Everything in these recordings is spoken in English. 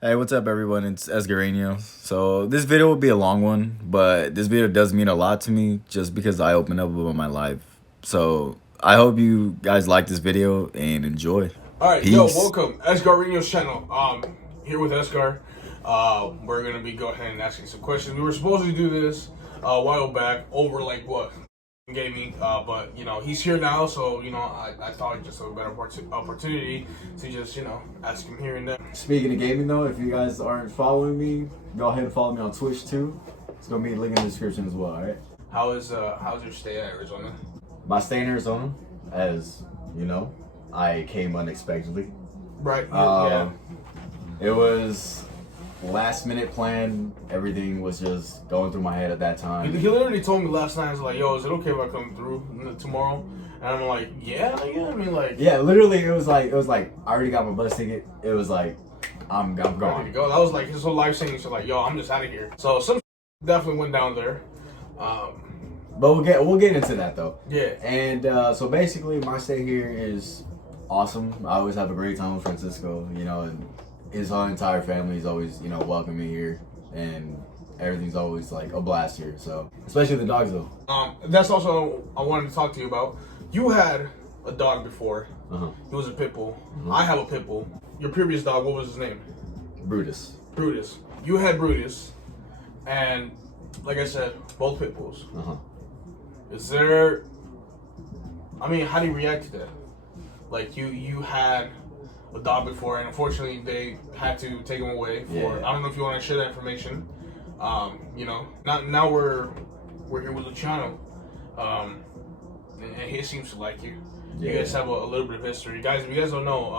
Hey, what's up, everyone? It's Esgarinho. So this video will be a long one, but this video does mean a lot to me just because I opened up about my life. So I hope you guys like this video and enjoy. All right, yo, Peace. welcome, Esgarinho's channel. Here with Esgar. We're gonna be go ahead and asking some questions. We were supposed to do this a while back over like what gaming, but you know he's here now, so you know I thought it just a better opportunity to just ask him here and there. Speaking of gaming, though, if you guys aren't following me, go ahead and follow me on Twitch too. It's gonna be a link in the description as well. All right. How's your stay at Arizona? My stay in Arizona, as you know, I came unexpectedly. Right. Yeah. It was last minute plan. Everything was just going through my head at that time. He literally told me last night. He's like, "Yo, is it okay if I come through tomorrow?" And I'm like, "Yeah, nigga." I mean, like, yeah, literally, it was like I already got my bus ticket. It was like I'm ready gone. to go. That was like his whole life saying, "So like, yo, I'm just out of here." So some definitely went down there. But we'll get into that though. Yeah. And so basically, my stay here is awesome. I always have a great time with Francisco. You know, and his whole entire family is always welcome me here, and everything's always like a blast here. So especially the dogs though. That's also I wanted to talk to you about. You had a dog before. Uh-huh. He was a pit bull. I have a pit bull. Your previous dog, what was his name? Brutus. Brutus. You had Brutus, and like I said, both pit bulls. Uh-huh. Is there? I mean, how do you react to that? Like you had a dog before, and unfortunately they had to take him away for. Yeah. I don't know if you want to share that information. Now we're here with Luciano, and he seems to like you. Yeah. You guys have a little bit of history, guys. If you guys don't know,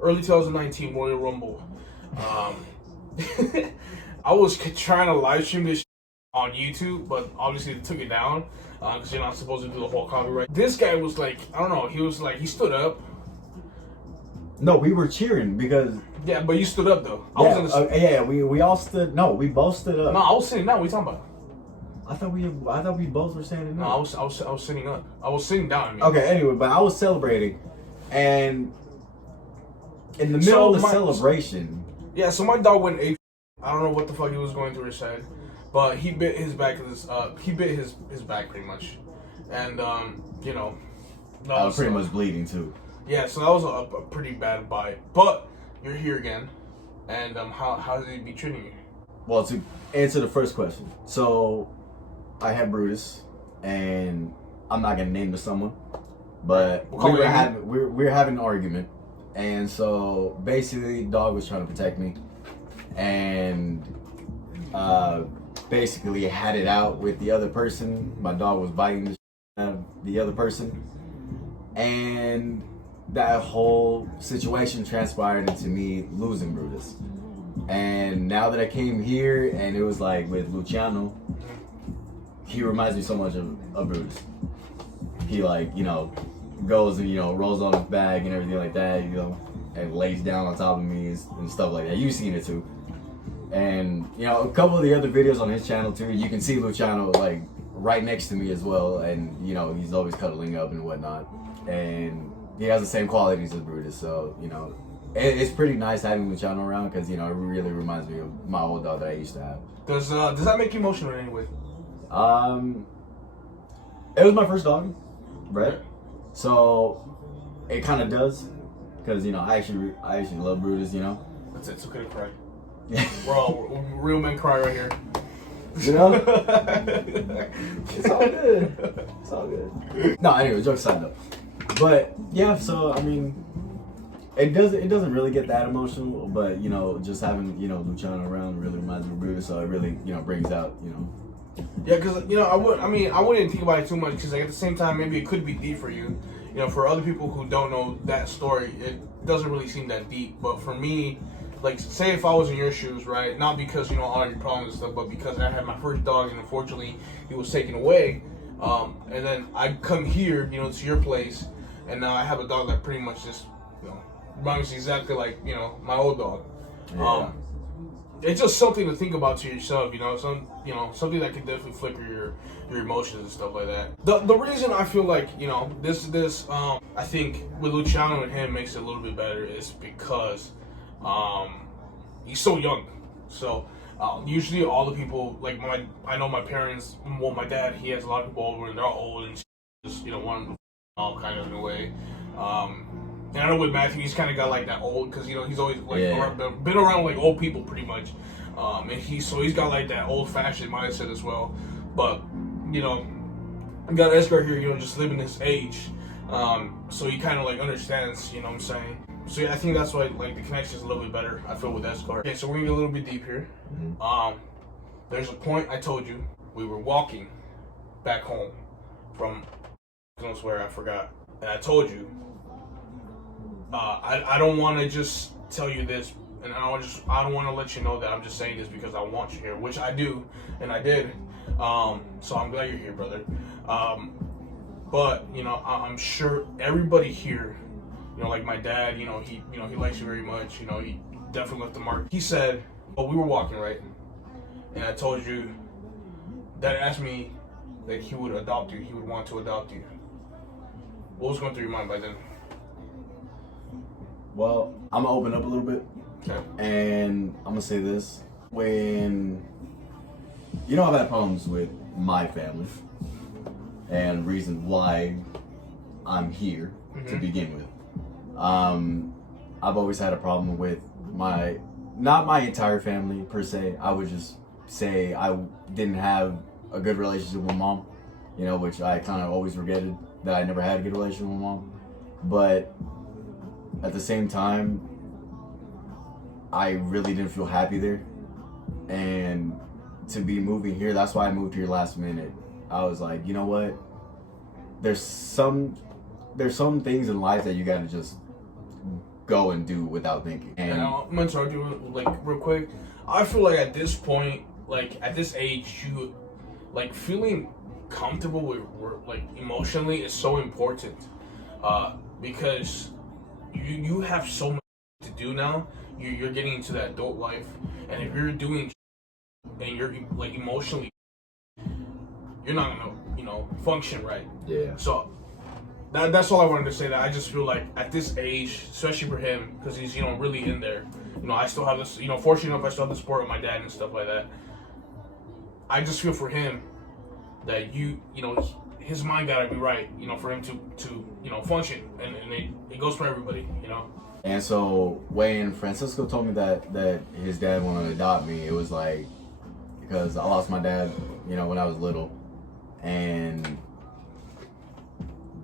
early 2019 Royal Rumble. I was trying to live stream this on YouTube, but obviously they took it down because you're not supposed to do the whole copyright. This guy was like, I don't know, he stood up. No, we were cheering because Yeah, but you stood up though. we all stood. No, we both stood up. No, I was sitting down. What are you talking about? I thought we both were standing No, up. I was sitting up. I was sitting down. I mean. Okay, anyway, but I was celebrating, and in the middle of the celebration, yeah. So my dog went ape. I don't know what the fuck he was going through his head, but he bit his back. He bit his back pretty much, and I was pretty much bleeding too. Yeah, so that was a pretty bad bite. But you're here again, and how did he be treating you? Well, to answer the first question, so I had Brutus, and I'm not gonna name the someone, but we were having an argument, and so basically, the dog was trying to protect me, and basically had it out with the other person. My dog was biting the shit out of the other person, and that whole situation transpired into me losing Brutus. And now that I came here and it was like with Luciano, he reminds me so much of Brutus. He goes and rolls on his back and everything like that, and lays down on top of me and stuff like that. You've seen it too. And a couple of the other videos on his channel too, you can see Luciano like right next to me as well, and he's always cuddling up and whatnot. And he has the same qualities as Brutus, so it's pretty nice having Luciano around because it really reminds me of my old dog that I used to have. Does that make you emotional in any way? It was my first dog, right? So it kind of does because I actually love Brutus. That's it. It's okay to cry. We're all real men cry right here. It's all good. It's all good. No, anyway, jokes aside though. But yeah, so I mean, it doesn't really get that emotional, but just having Luciano around really reminds me of Brutus, so it really brings out Yeah, because I wouldn't think about it too much because like at the same time maybe it could be deep for you. For other people who don't know that story, it doesn't really seem that deep. But for me, like say if I was in your shoes, right? Not because all your problems and stuff, but because I had my first dog and unfortunately he was taken away. And then I come here, to your place, and now I have a dog that pretty much just, reminds me exactly like, my old dog. Yeah. It's just something to think about to yourself, something that can definitely flicker your emotions and stuff like that. The reason I feel like, this I think with Luciano and him makes it a little bit better is because He's so young. So usually all the people, like I know my parents, well, my dad, he has a lot of people over and they're all old and just, want them to all kind of in a way. And I know with Matthew, he's kind of got like that old, because he's always like been around like old people pretty much. And he's got like that old fashioned mindset as well. But I got Esgar here, just living this age. So he kind of like understands, what I'm saying. So yeah, I think that's why like the connection is a little bit better, I feel, with Esgar. Okay, so we're gonna get a little bit deep here. Mm-hmm. There's a point I told you we were walking back home from where I forgot, and I told you I don't want to just tell you this, and I don't want to let you know that I'm just saying this because I want you here, which I do, and I did. So I'm glad you're here, brother. But I'm sure everybody here, like my dad, he likes you very much. He definitely left the mark. He said, "Oh, we were walking, right?" And I told you, Dad asked me that he would adopt you. He would want to adopt you. What was going through your mind by then? Well, I'm gonna open up a little bit. Okay. And I'm gonna say this: when I've had problems with my family, and reason why I'm here to begin with. I've always had a problem with not my entire family per se. I would just say I didn't have a good relationship with Mom, which I kind of always regretted that I never had a good relationship with Mom. But at the same time, I really didn't feel happy there. And to be moving here, that's why I moved here last minute. I was like, you know what? There's some things in life that you gotta just go and do without thinking. And I'm gonna talk to you like real quick. I feel like at this point, like at this age, you like feeling comfortable with like emotionally is so important, because you have so much to do now. You're getting into that adult life, and if you're doing and you're like emotionally, you're not gonna function right. Yeah. So that's all I wanted to say. That I just feel like at this age, especially for him, because he's really in there. I still have this. Fortunately enough, I still have the support of my dad and stuff like that. I just feel for him that his mind gotta be right. For him to function, and it goes for everybody. And so when Francisco told me that his dad wanted to adopt me, it was like, because I lost my dad, when I was little, and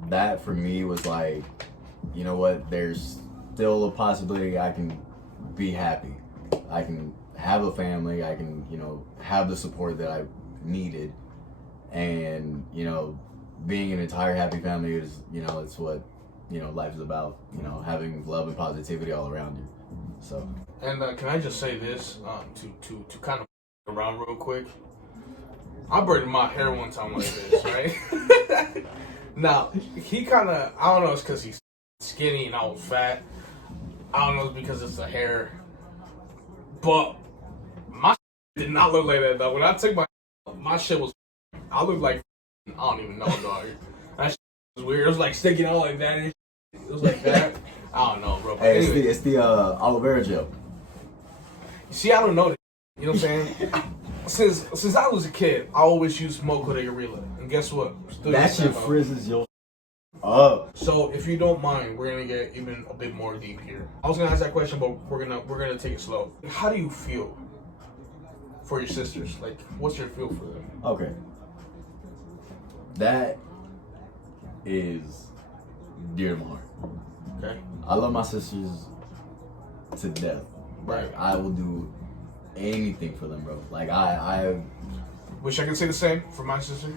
that for me was like, you know what? There's still a possibility I can be happy. I can have a family. I can, have the support that I needed, and being an entire happy family is, it's what life is about. Having love and positivity all around you. So. And can I just say this to kind of around real quick? I braided my hair one time like this, right? Now, he kind of, I don't know, it's because he's skinny and I was fat. I don't know, it's because it's the hair. But my did not look like that, though. When I took my shit was, I looked like, I don't even know, dog. That shit was weird. It was like sticking out like that. It was like that. I don't know, bro. But hey, anyway, it's the aloe vera gel. You see, I don't know that. You know what I'm saying? Since I was a kid, I always used Moco de Gorilla. And guess what? That shit frizzes your up. So if you don't mind, we're gonna get even a bit more deep here. I was gonna ask that question, but we're gonna take it slow. How do you feel for your sisters? Like, what's your feel for them? Okay. That is dear to my heart. Okay. I love my sisters to death. Right. Like, I will do anything for them, bro. Like, I wish I could say the same for my sister.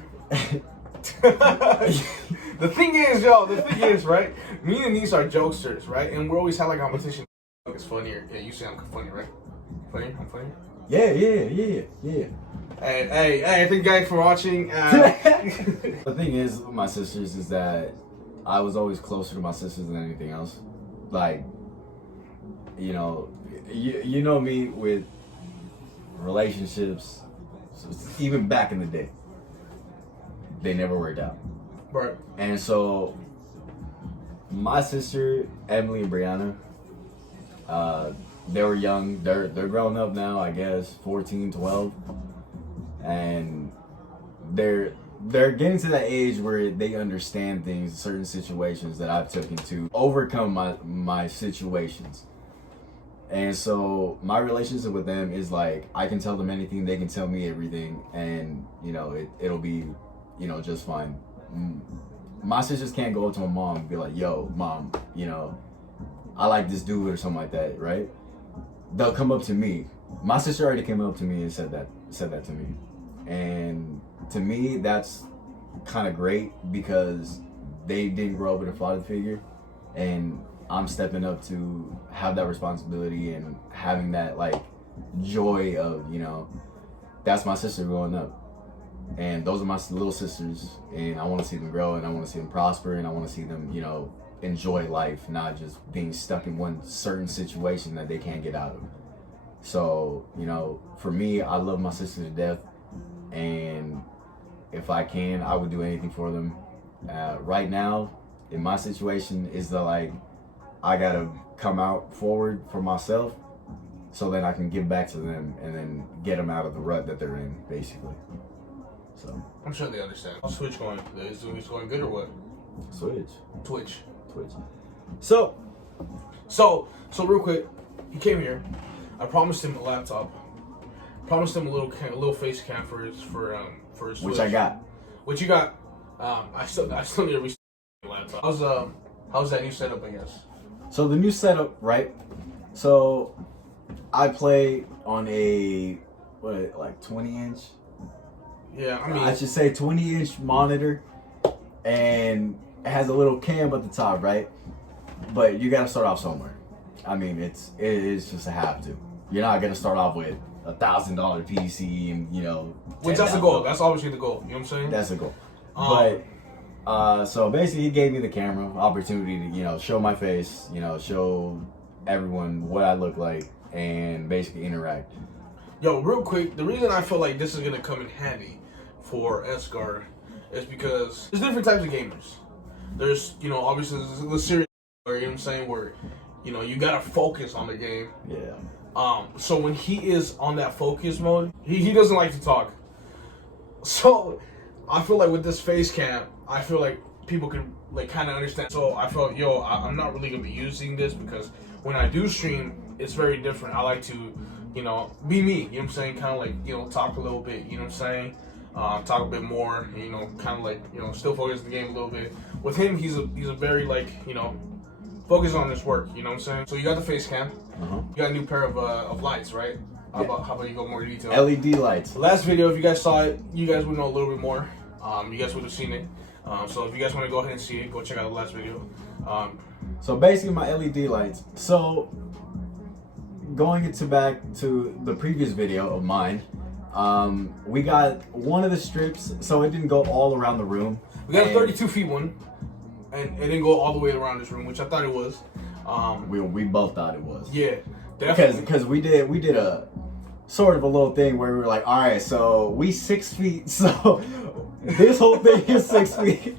The thing is, right? Me and niece are jokesters, right? And we always have like competition. It's funnier. Yeah, you say I'm funny, right? Funny? I'm funny? Yeah. Hey, thank you guys for watching. The thing is with my sisters is that I was always closer to my sisters than anything else. Like, you know me with relationships, even back in the day, they never worked out. Right. And so my sister, Emily and Brianna, they were young. They're grown up now, I guess, 14, 12, and they're getting to that age where they understand things, certain situations that I've taken to overcome my situations. And so my relationship with them is like, I can tell them anything, they can tell me everything, and it'll be just fine. My sisters can't go up to my mom and be like, yo, mom, I like this dude or something like that, right? They'll come up to me. My sister already came up to me and said that to me. And to me, that's kind of great because they didn't grow up with a father figure, and I'm stepping up to have that responsibility and having that like joy of, that's my sister growing up. And those are my little sisters, and I want to see them grow, and I want to see them prosper, and I want to see them, enjoy life, not just being stuck in one certain situation that they can't get out of. So, for me, I love my sister to death, and if I can, I would do anything for them. Right now, in my situation, is that like I gotta come out forward for myself, so that I can give back to them and then get them out of the rut that they're in, basically. So I'm sure they understand. How's Switch going? Is Twitch going good or what? Twitch. So real quick, he came here. I promised him a laptop. Promised him a little face cam for his Switch. Which I got. What you got? I still need to restart the laptop. How's that new setup, I guess? So the new setup, right? So I play on a 20-inch. Yeah, I mean, I should say 20-inch monitor, and it has a little cam at the top, right? But you gotta start off somewhere. I mean, it is just a have to. You're not gonna start off with $1,000 PC and which that's the goal. That's obviously the goal. You know what I'm saying? That's the goal. But so basically, he gave me the camera opportunity to show my face, show everyone what I look like, and basically interact. Yo, real quick, the reason I feel like this is gonna come in handy for Esgar is because there's different types of gamers. There's, obviously there's the serious, you know what I'm saying, where, you gotta focus on the game. Yeah. So when he is on that focus mode, he doesn't like to talk. So I feel like with this face cam, I feel like people can like kind of understand. So I felt, I'm not really gonna be using this because when I do stream, it's very different. I like to, be me. You know what I'm saying? Kind of like, talk a little bit. You know what I'm saying? Talk a bit more. Kind of like, still focus on the game a little bit. With him, he's a very like, focus on this work. You know what I'm saying? So you got the face cam. You got a new pair of lights, right? How about you go more detail? LED lights. The last video, if you guys saw it, you guys would know a little bit more. You guys would have seen it. So if you guys want to go ahead and see it, go check out the last video. So basically, my LED lights. So going back to the previous video of mine, we got one of the strips, so it didn't go all around the room. We got a 32 feet one, and it didn't go all the way around this room, which I thought it was. We both thought it was. Yeah, definitely. Because we did a sort of a little thing where we were like, all right, so we 6 feet, so this whole thing is 6 feet.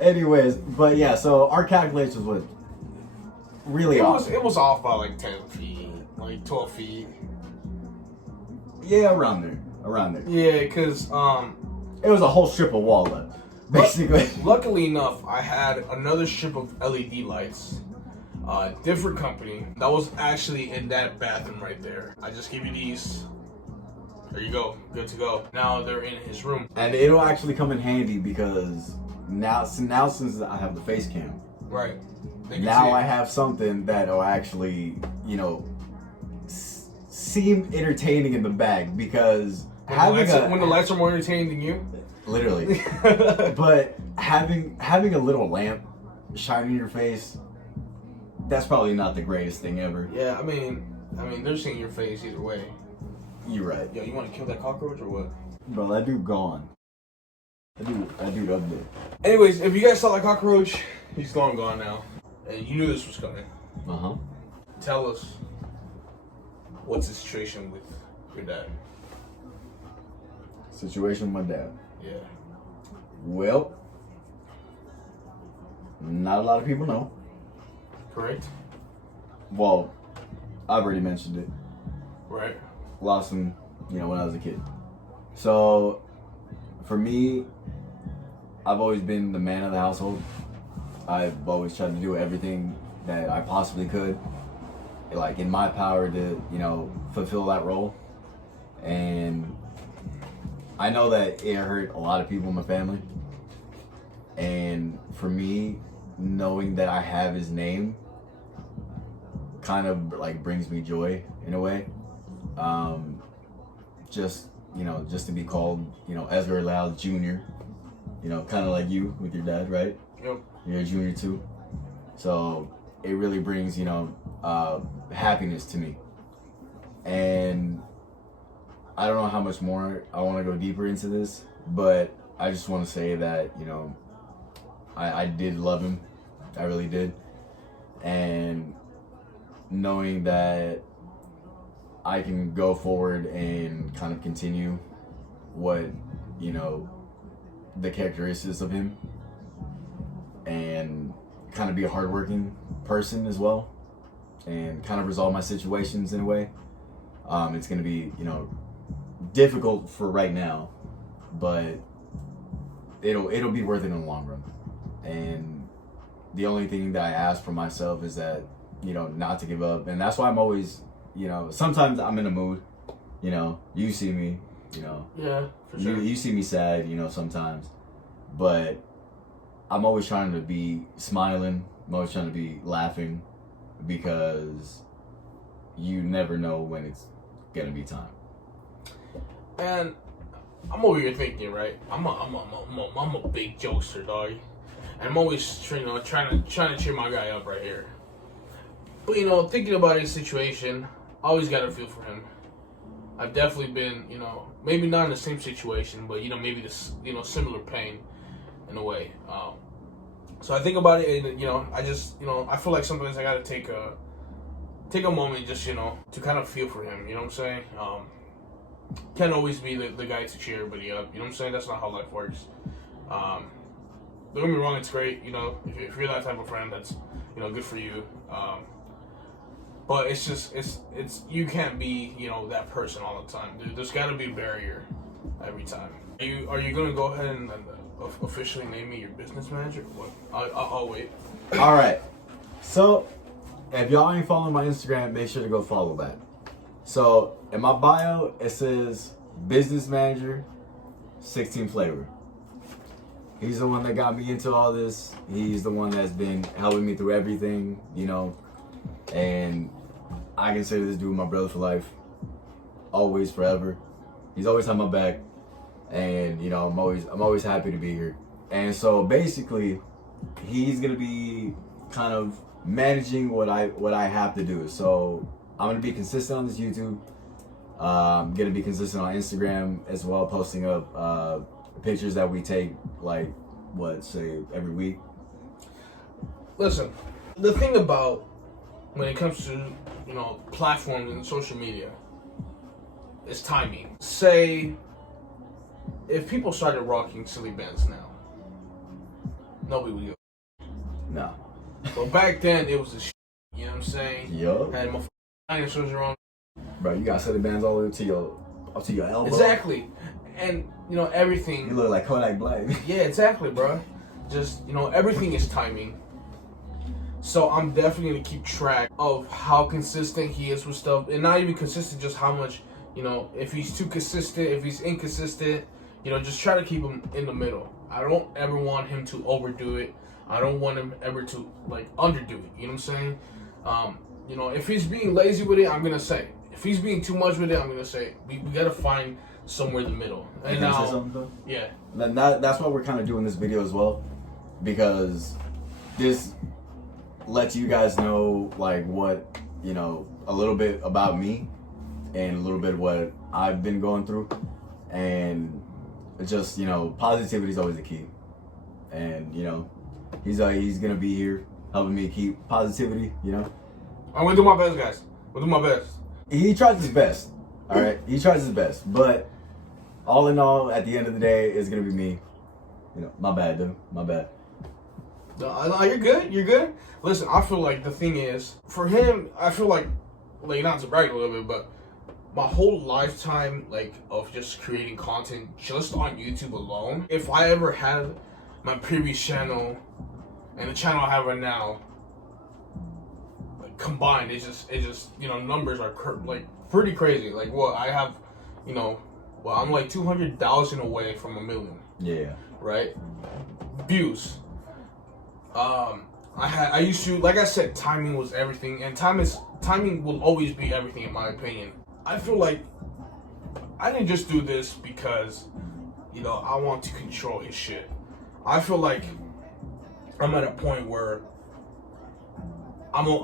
Anyways, but yeah, so our calculations was really off. It was off by like 10 feet, like 12 feet. Yeah, around there. Yeah, because it was a whole strip of wall left, basically. Luckily enough, I had another strip of LED lights, different company, that was actually in that bathroom right there. I just gave you these. There you go, good to go. Now they're in his room. And it'll actually come in handy because now since I have the face cam, right? Now I have something that'll actually, seem entertaining in the bag because when the lights are more entertaining than you, literally. But having a little lamp shining in your face, that's probably not the greatest thing ever. Yeah, I mean, they're seeing your face either way. You're right. Yo, you want to kill that cockroach or what? Bro, that dude gone. That dude up there. Anyways, if you guys saw that cockroach, he's gone now. And you knew this was coming. Tell us, what's the situation with your dad? Situation with my dad? Yeah. Well, not a lot of people know. Correct. well, I've already mentioned it. Right. Lost him, when I was a kid. So, for me, I've always been the man of the household. I've always tried to do everything that I possibly could, like in my power to, fulfill that role. And I know that it hurt a lot of people in my family. And for me, knowing that I have his name kind of like brings me joy in a way. Just to be called, Esgarinho Jr., kind of like you with your dad, right? Yep. You're a junior too. So it really brings, happiness to me. And I don't know how much more I want to go deeper into this, but I just want to say that, I did love him. I really did. And knowing that I can go forward and kind of continue what, the characteristics of him, and kind of be a hardworking person as well, and kind of resolve my situations in a way. It's going to be, difficult for right now, but it'll be worth it in the long run. And the only thing that I ask for myself is that, not to give up. And that's why I'm always, sometimes I'm in a mood, you see me, Yeah, for sure. you see me sad, sometimes, but I'm always trying to be smiling. I'm always trying to be laughing, because you never know when it's gonna be time. And I'm over here thinking, right? I'm a big jokester, dog, and I'm always trying to cheer my guy up right here. But thinking about his situation, I always gotta feel for him. I've definitely been, maybe not in the same situation, but maybe this, similar pain in a way. So I think about it, and I just, I feel like sometimes I gotta take a moment just, to kind of feel for him. You know what I'm saying? Can't always be the guy to cheer everybody up. You know what I'm saying? That's not how life works. Don't get me wrong, it's great. If you're that type of friend, that's good for you. But it's just it's you can't be that person all the time. There's got to be a barrier every time. Are you gonna go ahead and officially name me your business manager? What? I'll wait. All right. So if y'all ain't following my Instagram, make sure to go follow that. So in my bio, it says business manager, 16 Flavor. He's the one that got me into all this. He's the one that's been helping me through everything, and I consider this dude my brother for life, always, forever. He's always had my back, and I'm always happy to be here. And so basically, he's gonna be kind of managing what I have to do. So I'm gonna be consistent on this YouTube. I'm gonna be consistent on Instagram as well, posting up pictures that we take, like every week. Listen, the thing about when it comes to platforms and social media is timing. Say if people started rocking silly bands now, nobody would give a No. But back then it was the shit, you know what I'm saying? Yup. Had my dinosaurs around. Bro, you got silly bands all the way up to your elbow. Exactly. And everything. You look like Kodak Black. Yeah, exactly, bro. Just everything is timing. So I'm definitely gonna keep track of how consistent he is with stuff, and not even consistent, just how much, if he's too consistent, if he's inconsistent, just try to keep him in the middle. I don't ever want him to overdo it. I don't want him ever to underdo it. You know what I'm saying? If he's being lazy with it, I'm gonna say. If he's being too much with it, I'm gonna say. We gotta find somewhere in the middle. And Can I now, say something, though? yeah. That's why we're kind of doing this video as well, because this lets you guys know what a little bit about me and a little bit what I've been going through, and just positivity is always the key. And he's gonna be here helping me keep positivity. I'm gonna do my best, guys. I'm gonna do my best. He tries his best. All right, he tries his best, but all in all, at the end of the day, it's gonna be me. My bad, dude. My bad. No, you're good. You're good. Listen, I feel like the thing is, for him, I feel like not to brag a little bit, but my whole lifetime, like, of just creating content just on YouTube alone, if I ever had my previous channel and the channel I have right now, like, combined, it just, numbers are like pretty crazy. Like, what I have, I'm like 200,000 away from 1 million. Yeah. Right? Views. I used to, like I said, timing was everything, and timing will always be everything in my opinion. I feel like I didn't just do this because, I want to control his shit. I feel like I'm at a point where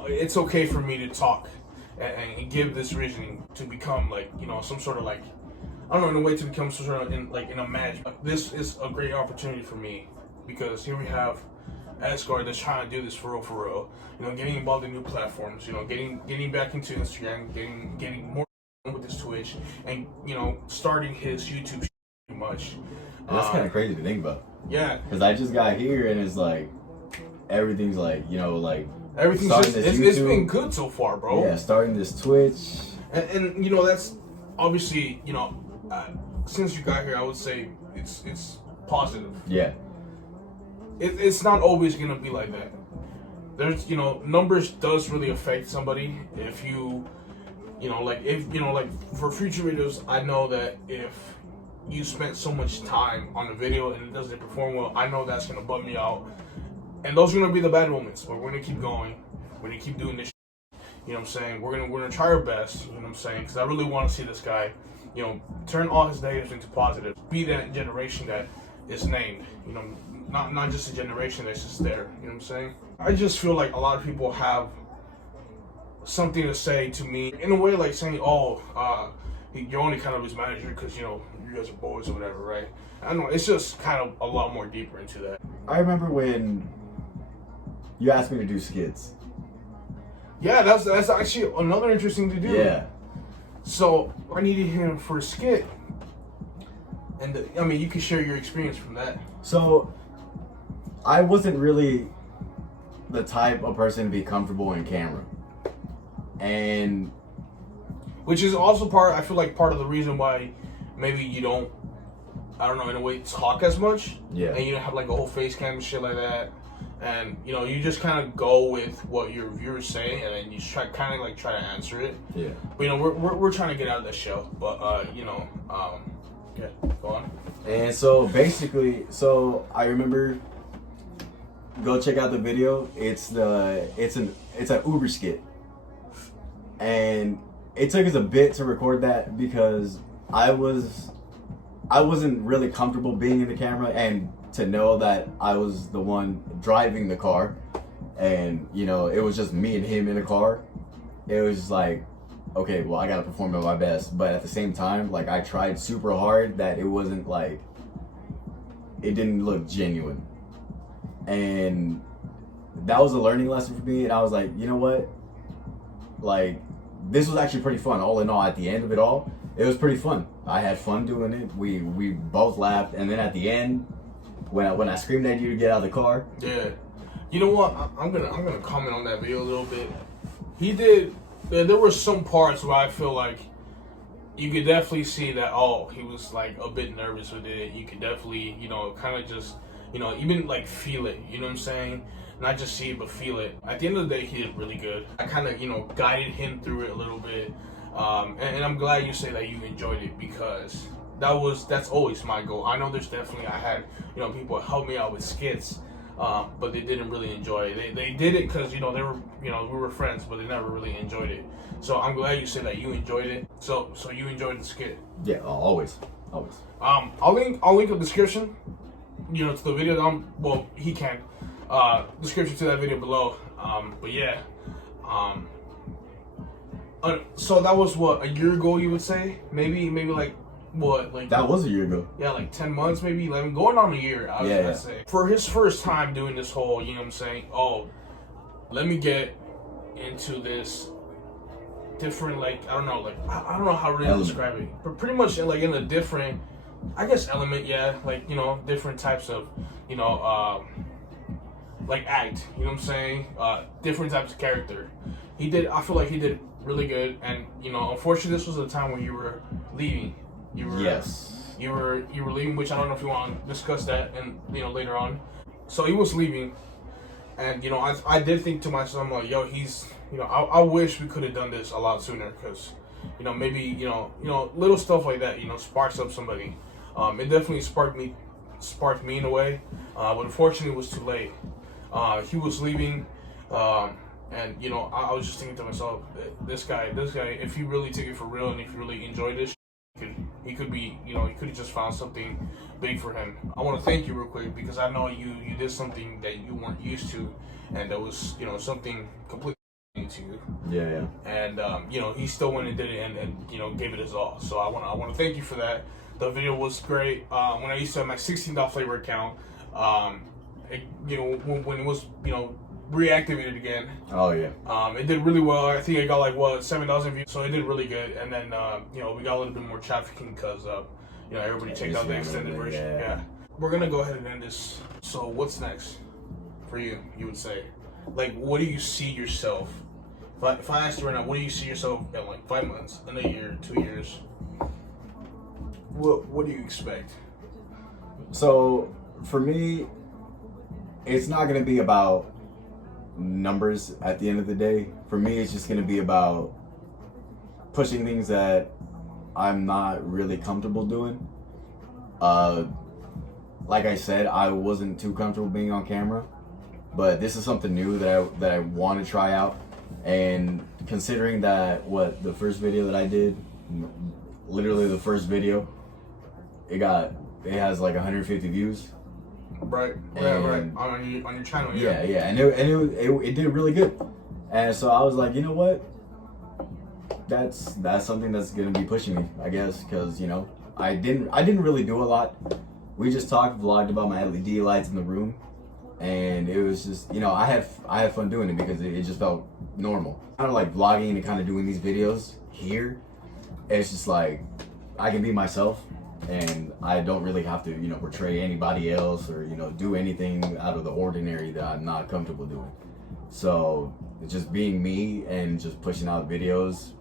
it's okay for me to talk and give this reasoning to become like, some sort of like, I don't know, in a way to become some sort of in a match. This is a great opportunity for me because here we have Esgarinho that's trying to do this for real. Getting involved in new platforms. Getting back into Instagram, getting more with his Twitch, and starting his YouTube. Pretty much. And that's kind of crazy to think about. Yeah. Because I just got here and it's like everything's like everything's just it's been good so far, bro. Yeah, starting this Twitch, and that's obviously since you got here, I would say it's positive. Yeah. It's not always gonna be like that. There's numbers does really affect somebody. If for future videos, I know that if you spent so much time on a video and it doesn't perform well, I know that's gonna bum me out. And those are gonna be the bad moments, but we're gonna keep going. We're gonna keep doing this. You know what I'm saying? We're gonna try our best. You know what I'm saying? Because I really want to see this guy, turn all his negatives into positives. Be that generation that is named. Not just a generation that's just there. You know what I'm saying? I just feel like a lot of people have something to say to me in a way, like saying, "Oh, you're only kind of his manager because you guys are boys or whatever," right? I don't know. It's just kind of a lot more deeper into that. I remember when you asked me to do skits. Yeah, that's actually another interesting to do. Yeah. So I needed him for a skit, and you can share your experience from that. So I wasn't really the type of person to be comfortable in camera, and which is also I feel like part of the reason why maybe you don't, I don't know, in a way, talk as much. Yeah. And you don't have like a whole face cam and shit like that. And you just kind of go with what your viewers say, and then you try to answer it. Yeah. But we're trying to get out of this show. But yeah, go on. And so basically, I remember, go check out the video. It's an Uber skit, and it took us a bit to record that because I wasn't really comfortable being in the camera and to know that I was the one driving the car, and it was just me and him in the car. It was just like, okay, well, I gotta perform at my best, but at the same time, like, I tried super hard that it wasn't like, it didn't look genuine, and that was a learning lesson for me. And I was like, you know what, like, this was actually pretty fun. All in all, at the end of it all, it was pretty fun. I had fun doing it. We both laughed, and then at the end, when I screamed at you to get out of the car. Yeah. You know what? I'm gonna comment on that video a little bit. He did. There were some parts where I feel like you could definitely see that. Oh, he was like a bit nervous with it. You could definitely, kind of just, even like feel it. You know what I'm saying? Not just see it, but feel it. At the end of the day, he did really good. I kind of, guided him through it a little bit. And I'm glad you say that you enjoyed it, because that's always my goal. I know I had, people help me out with skits, but they didn't really enjoy it. They did it because, they were, we were friends, but they never really enjoyed it. So I'm glad you say that you enjoyed it. So you enjoyed the skit. Yeah, always. I'll link a description, to the video that he can, description to that video below. But yeah, so that was what, a year ago, you would say? Maybe like what, like that was a year ago. Yeah, like 10 months, maybe 11, going on a year. I was gonna say, for his first time doing this whole, you know what I'm saying? Oh, let me get into this different, like, I don't know how to really describe it, but pretty much like in a different, I guess, element. Yeah, like different types of, like act. You know what I'm saying? Different types of character. I feel like he did really good. And you know, unfortunately, this was a time when you were leaving. Yes. You were leaving, which I don't know if you want to discuss that and later on. So he was leaving, and I did think to myself, I'm like, yo, he's I wish we could have done this a lot sooner, because maybe little stuff like that sparks up somebody. It definitely sparked me in a way, but unfortunately it was too late. He was leaving, and I was just thinking to myself, this guy, if he really took it for real and if he really enjoyed this, he could be, he could have just found something big for him. I want to thank you real quick, because I know you did something that you weren't used to, and that was something completely new to you. Yeah. And he still went and did it, and gave it his all. So I want to thank you for that. The video was great. When I used to have my $16 flavor account, when it was reactivated again. Oh yeah. It did really well. I think I got like 7,000 views, so it did really good. And then we got a little bit more trafficking because everybody checked out the extended version. Yeah. We're gonna go ahead and end this. So what's next for you? You would say, like, what do you see yourself? If I asked you right now, what do you see yourself in like 5 months, in a year, 2 years? What do you expect? So for me, it's not gonna be about numbers at the end of the day. For me, it's just gonna be about pushing things that I'm not really comfortable doing. Like I said, I wasn't too comfortable being on camera, but this is something new that I want to try out. And considering that the first video that I did, literally the first video, it has like 150 views. Right. On your channel. Yeah, and it did really good. And so I was like, you know what? That's something that's gonna be pushing me, I guess, because I didn't really do a lot. We just vlogged about my LED lights in the room, and it was just I had fun doing it because it just felt normal. Kind of like vlogging and kind of doing these videos here. It's just like I can be myself, and I don't really have to portray anybody else or do anything out of the ordinary that I'm not comfortable doing. So it's just being me and just pushing out videos,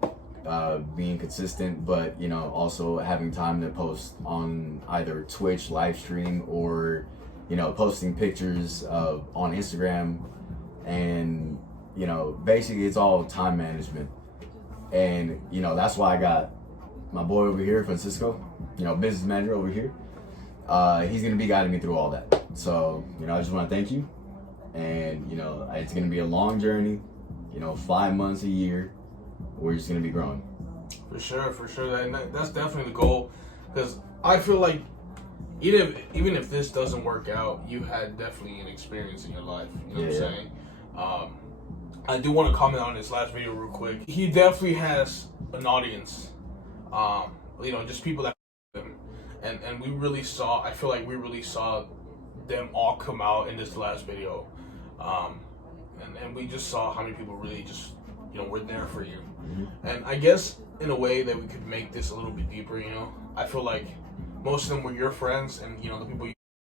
being consistent, but also having time to post on either Twitch live stream or posting pictures on Instagram. And basically it's all time management. And that's why I got my boy over here, Francisco, business manager over here. He's gonna be guiding me through all that. So I just want to thank you. And it's gonna be a long journey. 5 months, a year. We're just gonna be growing. For sure. That's definitely the goal. Because I feel like even if this doesn't work out, you had definitely an experience in your life. You know what I'm saying? I do want to comment on this last video real quick. He definitely has an audience. Just people that him, and we really saw. I feel like we really saw them all come out in this last video, and we just saw how many people really just were there for you. Mm-hmm. And I guess in a way that we could make this a little bit deeper. I feel like most of them were your friends, and the people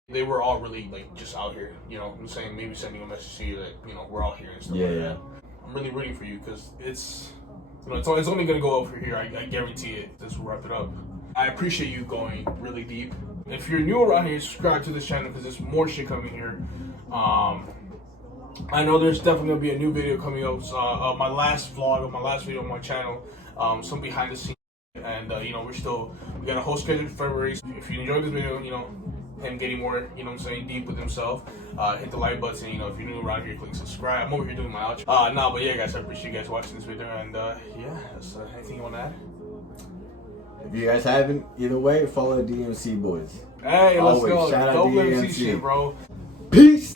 they were all really like just out here. I'm saying, maybe sending a message to you that we're all here and stuff like that. I'm really rooting for you, because it's only gonna go over here. I guarantee it. This will wrap it up. I appreciate you going really deep. If you're new around here, subscribe to this channel, because there's more shit coming here. I know there's definitely gonna be a new video coming up. My last vlog of my last video on my channel. Some behind the scenes, and we got a whole schedule for February. If you enjoyed this video, him getting more, deep with himself, hit the like button. If you're new around here, click subscribe. I'm over here doing my outro. But yeah, guys, I appreciate you guys watching this video, and that's anything you want to add? If you guys haven't, either way, follow the DMC boys. Hey, let's Always go. Shout out Dope DMC MC shit, bro. Peace.